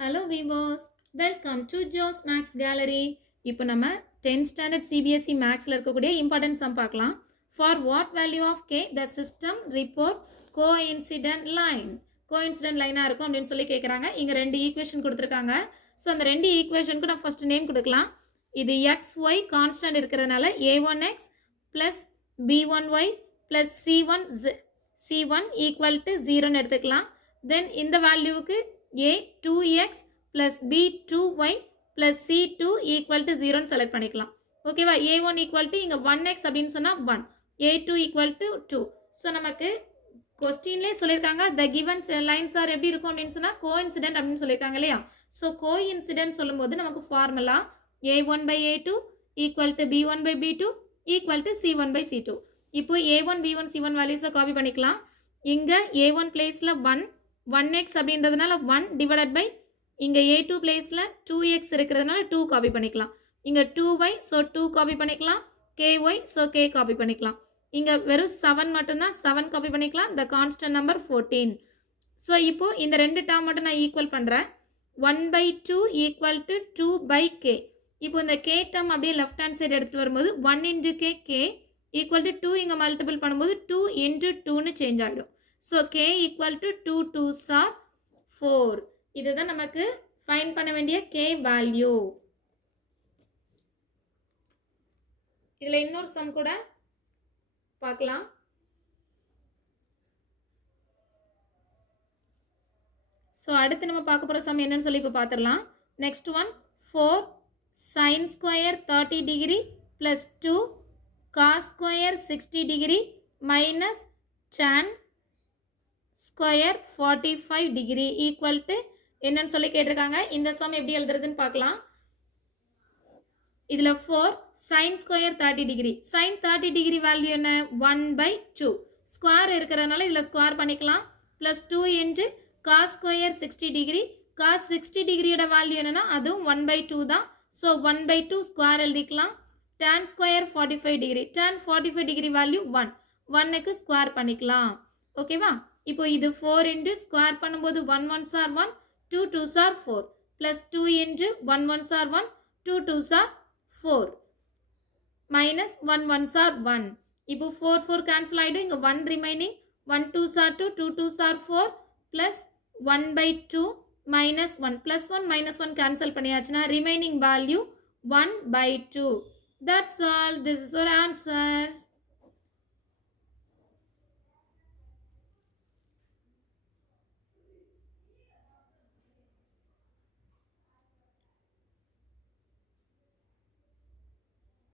Hello viewers, welcome to Jo's maths gallery. இப்போ நம்ம 10th standard CBSE மேக்ஸில் இருக்கக்கூடிய இம்பார்ட்டன்ட் சம் பார்க்கலாம். For what value of k the system report coincident line. Coincident லைனாக இருக்கும் அப்படின்னு சொல்லி கேட்குறாங்க. இங்கே 2 ஈக்குவேஷன் கொடுத்துருக்காங்க. ஸோ அந்த 2 ஈக்குவேஷனுக்கு நான் ஃபஸ்ட் நேம் கொடுக்கலாம். இது எக்ஸ் ஒய் கான்ஸ்டன்ட் இருக்கிறதுனால a1x plus b1y plus c1 equal to 0ன்னு எடுத்துக்கலாம். தென் இந்த வேல்யூவுக்கு a 2x plus b 2y plus c 2 equal to 0 select பண்ணிக்கலாம். ஓகேவா? a1 equal to இங்க 1x அப்படின்னு சொன்னா 1, a2 equal to 2. ஸோ நமக்கு கொஸ்டின்லேயே சொல்லியிருக்காங்க the given lines are எப்படி இருக்கும் அப்படின்னு சொன்னா coincident அப்படின்னு சொல்லியிருக்காங்க இல்லையா? ஸோ coincident சொல்லும்போது நமக்கு formula a1 by a2 equal to b1 by b2 equal to c1 by c2. இப்போ a1 b1 c1 வேல்யூஸை காப்பி பண்ணிக்கலாம். இங்க a1 பிளேஸில் 1x அப்படின்றதுனால 1 டிவைடட் பை இங்கே a2 பிளேஸில் 2x இருக்கிறதுனால 2 காப்பி பண்ணிக்கலாம். இங்கே 2y ஸோ 2 காப்பி பண்ணிக்கலாம். ky ஸோ k காப்பி பண்ணிக்கலாம். இங்கே வெறும் 7 மட்டும்தான் 7 காப்பி பண்ணிக்கலாம். the constant number 14. ஸோ இப்போ இந்த 2 டேர்ம் மட்டும் நான் ஈக்குவல் பண்ணுறேன். 1/2 ஈக்குவல் டு 2/k. இப்போ இந்த k டேர்ம் அப்படியே லெஃப்ட் ஹேண்ட் சைடு எடுத்துகிட்டு வரும்போது 1 into k ஈக்குவல் டு 2 இங்கே மல்டிபிள் பண்ணும்போது 2 into 2ன்னு சேஞ்ச் ஆகிடும். So k equal to 2 2s are 4. இதுதான் நமக்கு ஃபைண்ட் பண்ண வேண்டிய k வேல்யூ. இதில் இன்னொரு சம் கூட பார்க்கலாம். ஸோ அடுத்து நம்ம பார்க்க போகிற சம் என்னன்னு சொல்லி இப்போ பார்த்துடலாம். Next one 4 sin square 30 degree plus 2 cos square 60 degree minus tan square 45 degree equal to என்னன்னு சொல்லி கேட்டிருக்காங்க. இந்த சம் எப்படி எழுதுறதுன்னு பார்க்கலாம். இதில் 4 sin square 30 degree. sin 30 degree value என்ன? 1/2. ஸ்கொயர் இருக்கிறதுனால இதில் ஸ்கொயர் பண்ணிக்கலாம். Plus 2 into cos square 60 degree. Cos 60 டிகிரியோட வேல்யூ என்னன்னா அதுவும் 1/2 தான். ஸோ 1/2 ஸ்கொயர் எழுதிக்கலாம். tan square 45 degree. tan 45 degree value 1. 1க்கு ஸ்கொயர் பண்ணிக்கலாம். ஓகேவா? இப்போ இது 4 இன்ட்டு ஸ்கொயர் பண்ணும்போது 1 1s are 1, 2 2s are 4, plus 2 into 1 1s are 1, 2 2s are 4, minus 1 1s are 1. இப்போ 4 4 கேன்சல் ஆகிடும். இங்கே 1 remaining. 1 2s are 2, 2 2s are 4, plus 1/2 minus 1, plus 1 minus 1 cancel பண்ணியாச்சுன்னா remaining value 1/2. That's all. This is our answer.